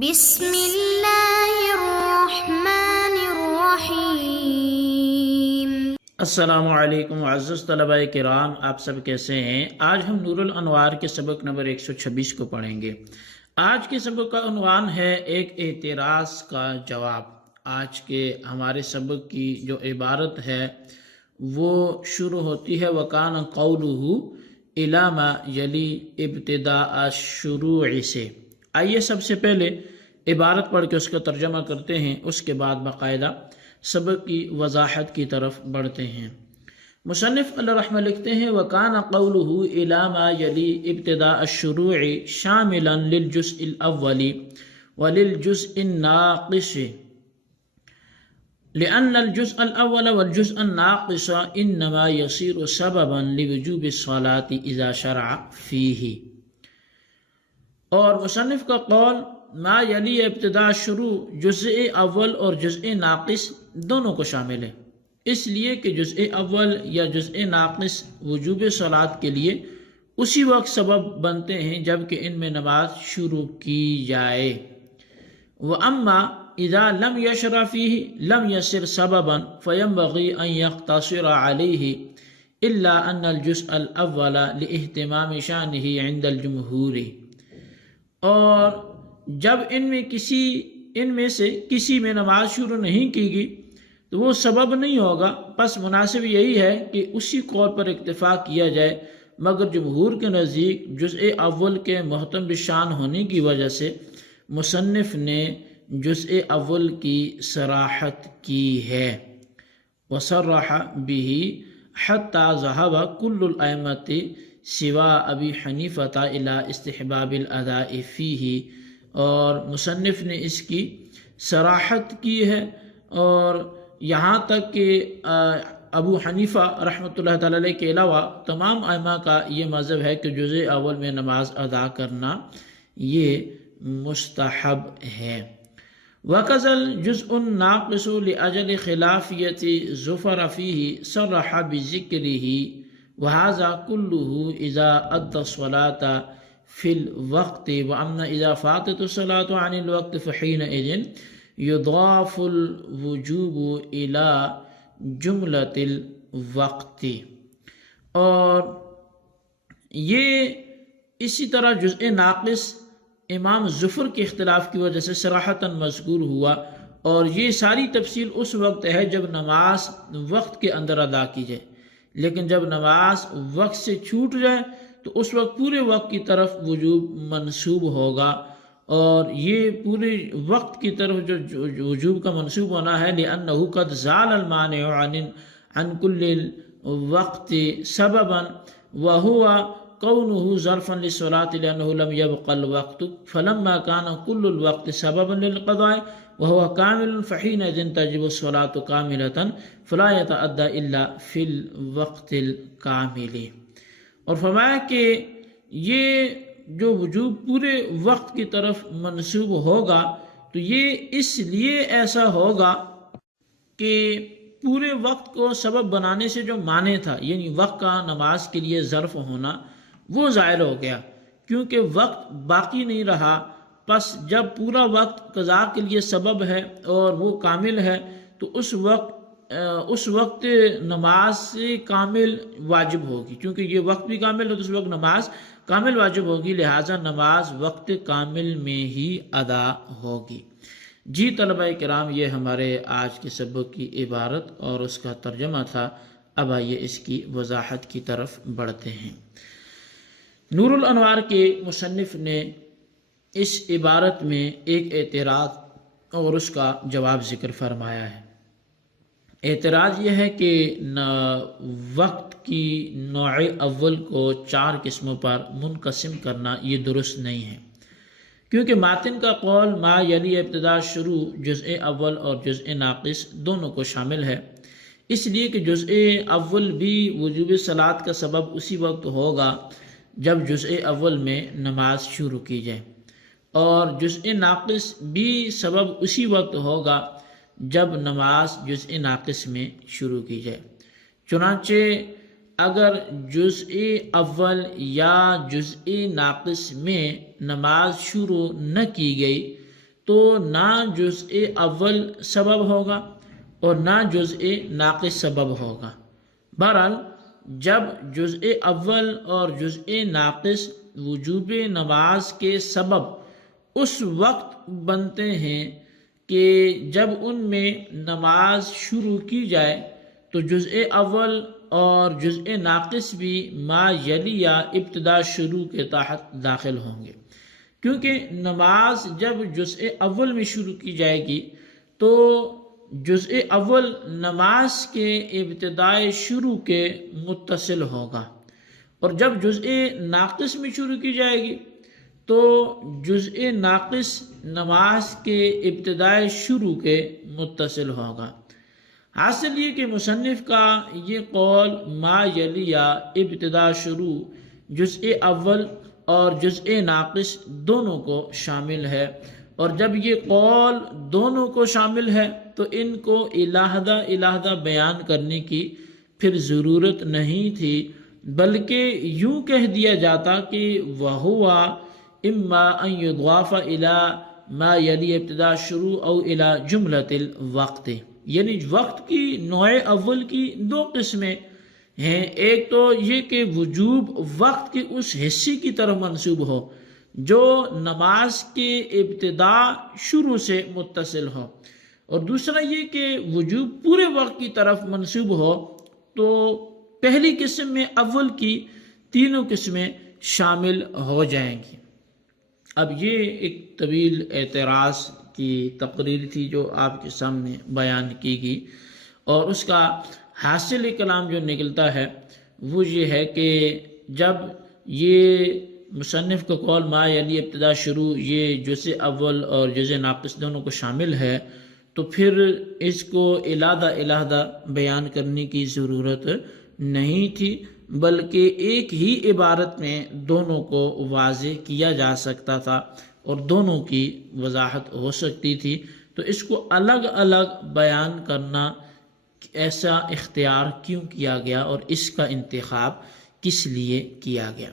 بسم اللہ الرحمن الرحیم۔ السلام علیکم معزز طلباء کرام، آپ سب کیسے ہیں؟ آج ہم نور الانوار کے سبق نمبر 126 کو پڑھیں گے۔ آج کے سبق کا عنوان ہے ایک اعتراض کا جواب۔ آج کے ہمارے سبق کی جو عبارت ہے وہ شروع ہوتی ہے وَكَانَ قَوْلُهُ إِلَى مَا يَلِي ابتداء الشُّرُوعِ سے۔ آئیے سب سے پہلے عبارت پڑھ کے اس کا ترجمہ کرتے ہیں، اس کے بعد باقاعدہ سبق کی وضاحت کی طرف بڑھتے ہیں۔ مصنف اللہ رحمہ لکھتے ہیں وَكَانَ قَوْلُهُ إِلَى مَا يَلِي ابتداء الشُّرُوعِ شَامِلًا لِلْجُزْءِ الْأَوَّلِ وَلِلْجُزْءِ النَّاقِصِ لأن الجزء الأول والجزء الناقص إنما يصير سببا لوجوب الصلاة إذا شرع فيه۔ اور مصنف کا قول ما یلی ابتداء شروع جزء اول اور جزء ناقص دونوں کو شامل ہے، اس لیے کہ جزء اول یا جزء ناقص وجوب صلاۃ کے لیے اسی وقت سبب بنتے ہیں جب کہ ان میں نماز شروع کی جائے۔ وَأَمَّا إِذَا لَمْ يَشْرَعْ فِيهِ لَمْ يَصِرْ سَبَبًا فَيَنبَغِي أَنْ يَقْتَصِرَ عَلَيْهِ إِلَّا أَنَّ الْجُزْءَ الْأَوَّلَ لِاهْتِمَامِ شَأْنِهِ عِنْدَ الْجُمْهُورِ۔ اور جب ان میں سے کسی میں نماز شروع نہیں کی گئی تو وہ سبب نہیں ہوگا، پس مناسب یہی ہے کہ اسی قول پر اکتفا کیا جائے، مگر جمہور کے نزدیک جزء اول کے محتم بشان ہونے کی وجہ سے مصنف نے جزء اول کی صراحت کی ہے۔ وصرح به حتى ذهب كل الأئمة سوا ابی حنیفہ الى استحباب الاداء فیہ، اور مصنف نے اس کی صراحت کی ہے اور یہاں تک کہ ابو حنیفہ رحمۃ اللہ تعالی علیہ کے علاوہ تمام ائمہ کا یہ مذہب ہے کہ جزء اول میں نماز ادا کرنا یہ مستحب ہے۔ وَكَذَا الْجُزْءُ النَّاقِصُ لِأَجْلِ خِلَافِيَّةِ ظُفَرَ فِيهِ صَرَّحَ بِذِكْرِهِ وَهَذَا كُلُّهُ إِذَا أَدَّى الصَّلَاةَ فِي الْوَقْتِ وَأَمَّا إِذَا فَاتَتْ الصَّلَاةُ عَنِ الْوَقْتِ فَحِينَئِذٍ يُضَافُ الْوُجُوبُ إِلَى جُمْلَةِ الْوَقْتِ۔ اور یہ اسی طرح جزء ناقص امام ظفر کے اختلاف کی وجہ سے صراحتاً مذکور ہوا، اور یہ ساری تفصیل اس وقت ہے جب نماز وقت کے اندر ادا کی جائے، لیکن جب نماز وقت سے چھوٹ جائے تو اس وقت پورے وقت کی طرف وجوب منسوب ہوگا، اور یہ پورے وقت کی طرف جو وجوب کا منسوب ہونا ہے لأنه قد زال المانع عن كل الوقت سببا وهو كونه ظرفا للصلاة لأنه لم يبق الوقت فلما كان كل الوقت سببا للقضاء وهو كامل فحينئذ تجب الصلاة كاملة فلا يتأدى إلا في الوقت الكامل۔ اور فرمایا کہ یہ جو وجوب پورے وقت کی طرف منسوب ہوگا تو یہ اس لیے ایسا ہوگا کہ پورے وقت کو سبب بنانے سے جو معنی تھا، یعنی وقت کا نماز کے لیے ظرف ہونا، وہ ظاہر ہو گیا، کیونکہ وقت باقی نہیں رہا۔ پس جب پورا وقت قضاء کے لیے سبب ہے اور وہ کامل ہے تو اس وقت نماز کامل واجب ہوگی، کیونکہ یہ وقت بھی کامل ہے تو اس وقت نماز کامل واجب ہوگی، لہٰذا نماز وقت کامل میں ہی ادا ہوگی۔ جی طلبہ کرام، یہ ہمارے آج کے سبق کی عبارت اور اس کا ترجمہ تھا۔ اب آئیے اس کی وضاحت کی طرف بڑھتے ہیں۔ نور الانوار کے مصنف نے اس عبارت میں ایک اعتراض اور اس کا جواب ذکر فرمایا ہے۔ اعتراض یہ ہے کہ وقت کی نوع اول کو 4 قسموں پر منقسم کرنا یہ درست نہیں ہے، کیونکہ ماتن کا قول ما یلی ابتداء شروع جزء اول اور جزء ناقص دونوں کو شامل ہے، اس لیے کہ جزء اول بھی وجوب صلاۃ کا سبب اسی وقت ہوگا جب جزء اول میں نماز شروع کی جائے، اور جزء ناقص بھی سبب اسی وقت ہوگا جب نماز جزء ناقص میں شروع کی جائے۔ چنانچہ اگر جزء اول یا جزء ناقص میں نماز شروع نہ کی گئی تو نہ جزء اول سبب ہوگا اور نہ جزء ناقص سبب ہوگا۔ بہرحال جب جزء اول اور جزء ناقص وجوب نماز کے سبب اس وقت بنتے ہیں کہ جب ان میں نماز شروع کی جائے تو جزء اول اور جزء ناقص بھی ما یلی یا ابتدا شروع کے تحت داخل ہوں گے، کیونکہ نماز جب جزء اول میں شروع کی جائے گی تو جزء اول نماز کے ابتدائے شروع کے متصل ہوگا، اور جب جزء ناقص میں شروع کی جائے گی تو جزء ناقص نماز کے ابتدائے شروع کے متصل ہوگا۔ حاصل یہ کہ مصنف کا یہ قول ما یلی یا ابتدا شروع جزء اول اور جزء ناقص دونوں کو شامل ہے، اور جب یہ قول دونوں کو شامل ہے تو ان کو علیحدہ بیان کرنے کی پھر ضرورت نہیں تھی، بلکہ یوں کہہ دیا جاتا کہ وَهُوَ إِمَّا أَن يُضَافَ إِلَى مَا يَلِي ابتدا شروع او إِلَى جملة الوقت، یعنی وقت کی نوع اول کی دو قسمیں ہیں۔ ایک تو یہ کہ وجوب وقت کے اس حصے کی طرف منسوب ہو جو نماز کے ابتدا شروع سے متصل ہو، اور دوسرا یہ کہ وجوب پورے وقت کی طرف منسوب ہو۔ تو پہلی قسم میں اول کی تینوں قسمیں شامل ہو جائیں گی۔ اب یہ ایک طویل اعتراض کی تقریر تھی جو آپ کے سامنے بیان کی گئی، اور اس کا حاصل کلام جو نکلتا ہے وہ یہ ہے کہ جب یہ مصنف کا قول ما یلی ابتدا شروع یہ جزء اول اور جزء ناقص دونوں کو شامل ہے تو پھر اس کو علیحدہ بیان کرنے کی ضرورت نہیں تھی، بلکہ ایک ہی عبارت میں دونوں کو واضح کیا جا سکتا تھا اور دونوں کی وضاحت ہو سکتی تھی۔ تو اس کو الگ الگ بیان کرنا ایسا اختیار کیوں کیا گیا اور اس کا انتخاب کس لیے کیا گیا؟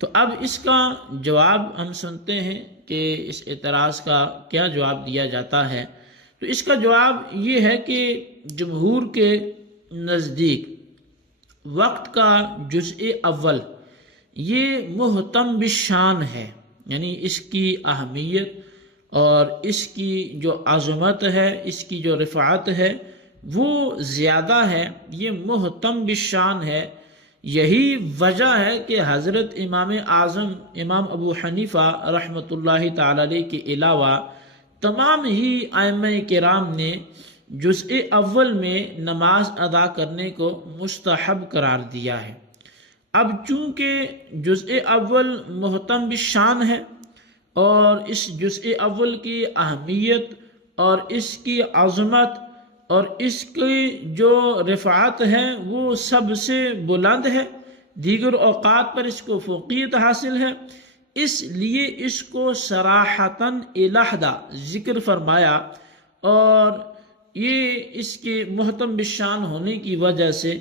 تو اب اس کا جواب ہم سنتے ہیں کہ اس اعتراض کا کیا جواب دیا جاتا ہے۔ تو اس کا جواب یہ ہے کہ جمہور کے نزدیک وقت کا جزء اول یہ محتم بالشان ہے، یعنی اس کی اہمیت اور اس کی جو عظمت ہے، اس کی جو رفعت ہے وہ زیادہ ہے، یہ محتم بالشان ہے۔ یہی وجہ ہے کہ حضرت امام اعظم امام ابو حنیفہ رحمۃ اللہ تعالی علیہ کے علاوہ تمام ہی ائمہ کرام نے جزء اول میں نماز ادا کرنے کو مستحب قرار دیا ہے۔ اب چونکہ جزء اول محتم بالشان ہے اور اس جزء اول کی اہمیت اور اس کی عظمت اور اس کی جو رفعت ہے وہ سب سے بلند ہے، دیگر اوقات پر اس کو فوقیت حاصل ہے، اس لیے اس کو صراحتاً علیحدہ ذکر فرمایا، اور یہ اس کے محتم بالشان ہونے کی وجہ سے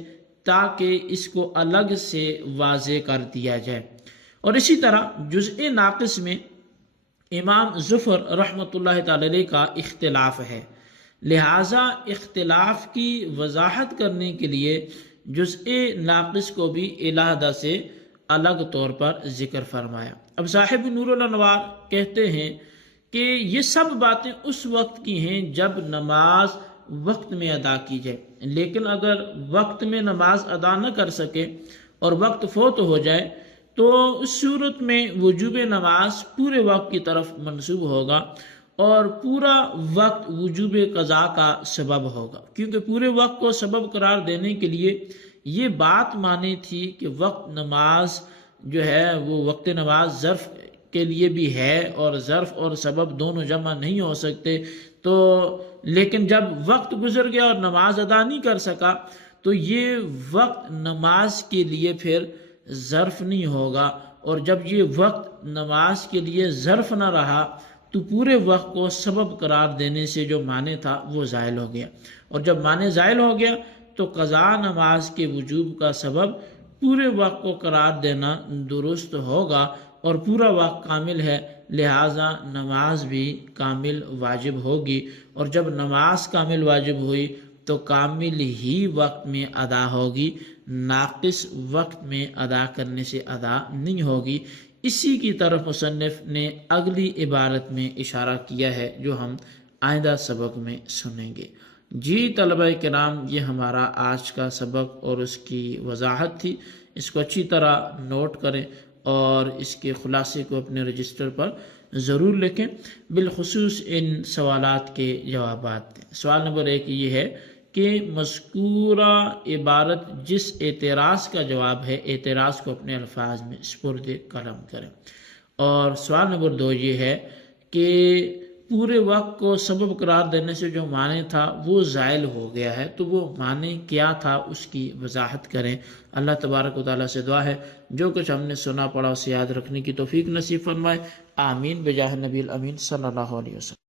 تاکہ اس کو الگ سے واضح کر دیا جائے۔ اور اسی طرح جزء ناقص میں امام ظفر رحمۃ اللہ تعالی علیہ کا اختلاف ہے، لہٰذا اختلاف کی وضاحت کرنے کے لیے جزء ناقص کو بھی علیحدہ سے الگ طور پر ذکر فرمایا۔ اب صاحب نور الانوار کہتے ہیں کہ یہ سب باتیں اس وقت کی ہیں جب نماز وقت میں ادا کی جائے، لیکن اگر وقت میں نماز ادا نہ کر سکے اور وقت فوت ہو جائے تو اس صورت میں وجوب نماز پورے وقت کی طرف منسوب ہوگا اور پورا وقت وجوب قضا کا سبب ہوگا، کیونکہ پورے وقت کو سبب قرار دینے کے لیے یہ بات مانی تھی کہ وقت نماز جو ہے وہ وقت نماز ظرف کے لیے بھی ہے، اور ظرف اور سبب دونوں جمع نہیں ہو سکتے، تو لیکن جب وقت گزر گیا اور نماز ادا نہیں کر سکا تو یہ وقت نماز کے لیے پھر ظرف نہیں ہوگا، اور جب یہ وقت نماز کے لیے ظرف نہ رہا تو پورے وقت کو سبب قرار دینے سے جو معنی تھا وہ زائل ہو گیا، اور جب معنی زائل ہو گیا تو قضا نماز کے وجوب کا سبب پورے وقت کو قرار دینا درست ہوگا، اور پورا وقت کامل ہے، لہٰذا نماز بھی کامل واجب ہوگی، اور جب نماز کامل واجب ہوئی تو کامل ہی وقت میں ادا ہوگی، ناقص وقت میں ادا کرنے سے ادا نہیں ہوگی۔ اسی کی طرف مصنف نے اگلی عبارت میں اشارہ کیا ہے جو ہم آئندہ سبق میں سنیں گے۔ جی طلبہ کرام، یہ ہمارا آج کا سبق اور اس کی وضاحت تھی، اس کو اچھی طرح نوٹ کریں اور اس کے خلاصے کو اپنے رجسٹر پر ضرور لکھیں، بالخصوص ان سوالات کے جوابات دیں۔ سوال نمبر 1 یہ ہے کہ مذکورہ عبارت جس اعتراض کا جواب ہے، اعتراض کو اپنے الفاظ میں سپرد قلم کریں۔ اور سوال نمبر 2 یہ ہے کہ پورے وقت کو سبب قرار دینے سے جو معنی تھا وہ زائل ہو گیا ہے، تو وہ معنی کیا تھا اس کی وضاحت کریں۔ اللہ تبارک و تعالیٰ سے دعا ہے جو کچھ ہم نے سنا پڑھا اسے یاد رکھنے کی توفیق نصیب فرمائے، آمین بجاہ نبی الامین صلی اللہ علیہ وسلم۔